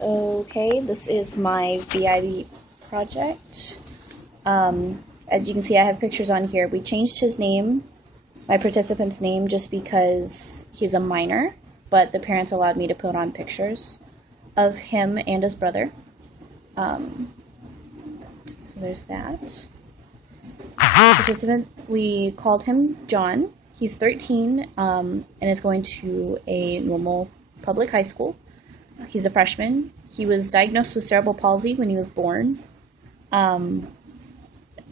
Okay, this is my BIB project. As you can see, I have pictures on here. We changed his name, my participant's name, just because he's a minor, but the parents allowed me to put on pictures of him and his brother. So there's that. Participant, we called him John. He's 13 and is going to a normal public high school. He's a freshman. He was diagnosed with cerebral palsy when he was born. And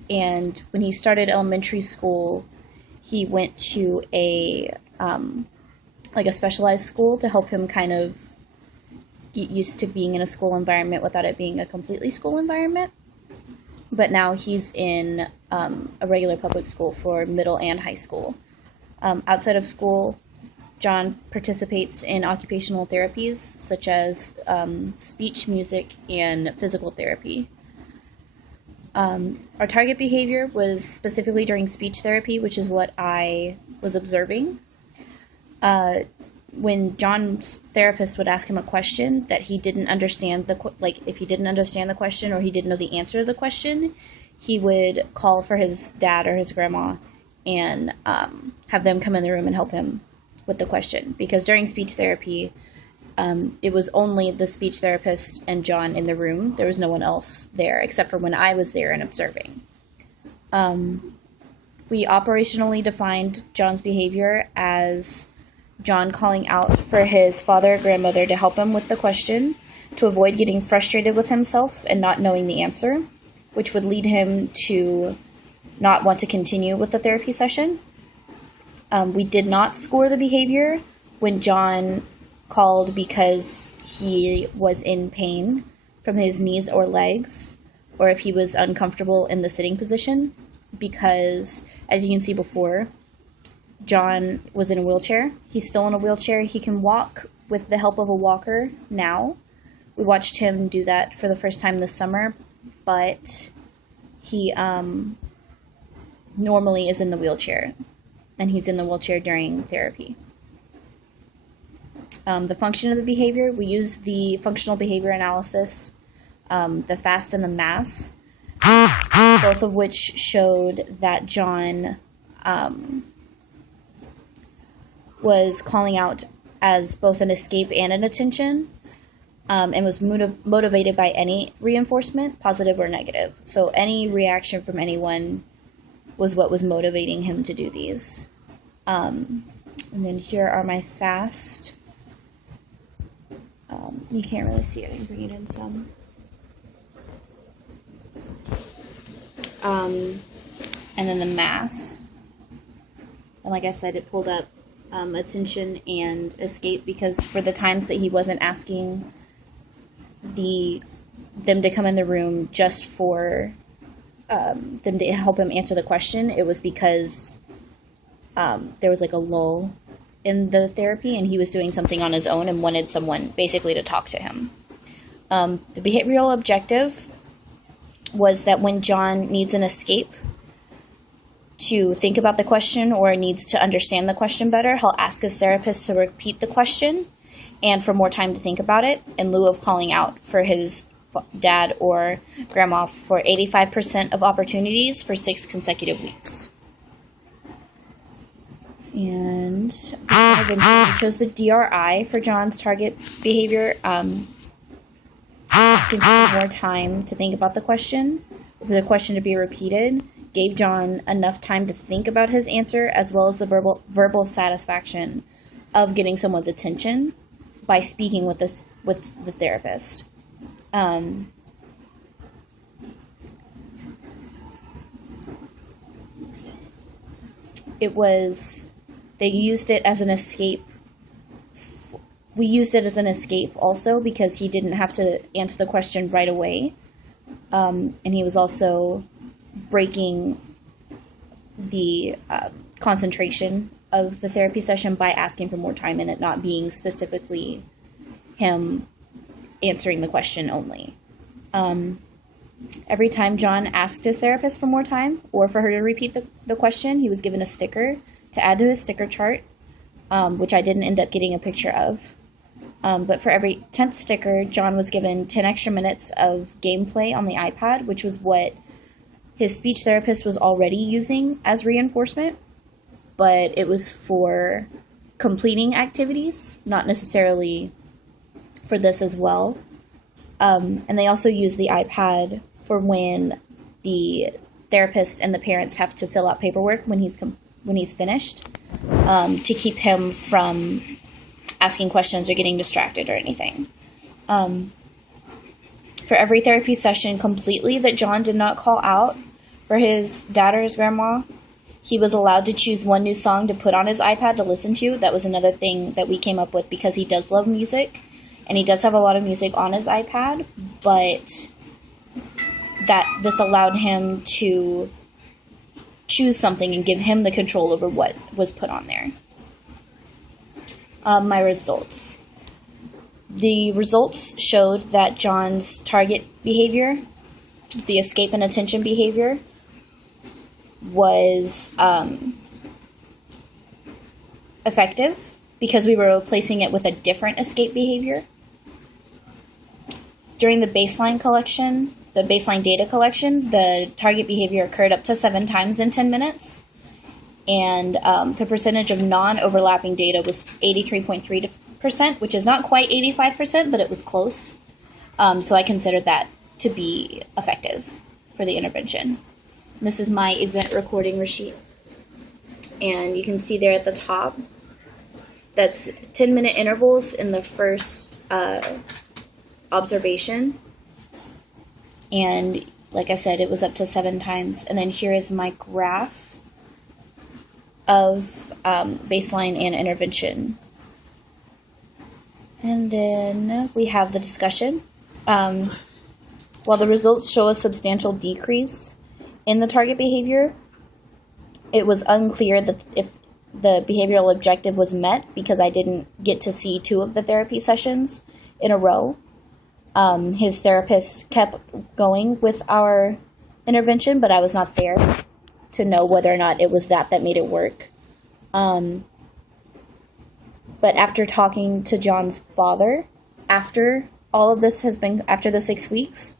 when he started elementary school, he went to a specialized school to help him kind of get used to being in a school environment without it being a completely school environment. But now he's in a regular public school for middle and high school. Outside of school, John participates in occupational therapies such as speech, music, and physical therapy. Our target behavior was specifically during speech therapy, which is what I was observing. When John's therapist would ask him a question that he didn't understand, if he didn't understand the question or he didn't know the answer to the question, he would call for his dad or his grandma and have them come in the room and help him with the question. Because during speech therapy, it was only the speech therapist and John in the room. There was no one else there except for when I was there and observing. We operationally defined John's behavior as John calling out for his father or grandmother to help him with the question, to avoid getting frustrated with himself and not knowing the answer, which would lead him to not want to continue with the therapy session. We did not score the behavior when John called because he was in pain from his knees or legs, or if he was uncomfortable in the sitting position, because, as you can see before, John was in a wheelchair. He's still in a wheelchair. He can walk with the help of a walker now. We watched him do that for the first time this summer, but he normally is in the wheelchair, and he's in the wheelchair during therapy. The function of the behavior, we use the functional behavior analysis, the FAST and the MASS, both of which showed that John was calling out as both an escape and an attention, and was motivated by any reinforcement, positive or negative. So any reaction from anyone was what was motivating him to do these. And then here are my FAST. You can't really see it. I can bring it in some. And then the MASS. And like I said, it pulled up attention and escape, because for the times that he wasn't asking them to come in the room just for them to help him answer the question, it was because there was like a lull in the therapy and he was doing something on his own and wanted someone basically to talk to him. The behavioral objective was that when John needs an escape to think about the question or needs to understand the question better, he'll ask his therapist to repeat the question and for more time to think about it, in lieu of calling out for his dad or grandma for 85% of opportunities for 6 consecutive weeks. And I chose the DRI for John's target behavior. Asking for more time to think about the question, for the question to be repeated, gave John enough time to think about his answer, as well as the verbal satisfaction of getting someone's attention by speaking with the therapist. They used it as an escape. We used it as an escape also because he didn't have to answer the question right away. And he was also breaking the concentration of the therapy session by asking for more time and it not being specifically him answering the question only. Every time John asked his therapist for more time or for her to repeat the question, he was given a sticker to add to his sticker chart, which I didn't end up getting a picture of. But for every 10th sticker, John was given 10 extra minutes of gameplay on the iPad, which was what his speech therapist was already using as reinforcement, but it was for completing activities, not necessarily for this as well. And they also use the iPad for when the therapist and the parents have to fill out paperwork when he's finished, to keep him from asking questions or getting distracted or anything. For every therapy session completely that John did not call out for his dad or his grandma, he was allowed to choose one new song to put on his iPad to listen to. That was another thing that we came up with because he does love music, and he does have a lot of music on his iPad, but that this allowed him to choose something and give him the control over what was put on there. My results. The results showed that John's target behavior, the escape and attention behavior, was effective because we were replacing it with a different escape behavior. During the baseline data collection, the target behavior occurred up to 7 times in 10 minutes. And the percentage of non-overlapping data was 83.3%, which is not quite 85%, but it was close. So I considered that to be effective for the intervention. And this is my event recording receipt. And you can see there at the top, that's 10-minute intervals in the first observation. And like I said, it was up to 7 times. And then here is my graph of baseline and intervention. And then we have the discussion. While the results show a substantial decrease in the target behavior, it was unclear that if the behavioral objective was met because I didn't get to see 2 of the therapy sessions in a row. His therapist kept going with our intervention, but I was not there to know whether or not it was that made it work. But after talking to John's father, after all of this after the 6 weeks,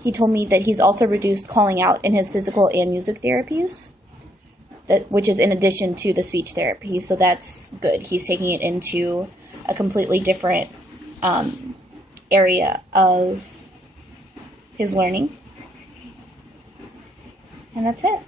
he told me that he's also reduced calling out in his physical and music therapies, which is in addition to the speech therapy. So that's good. He's taking it into a completely different area of his learning. And that's it.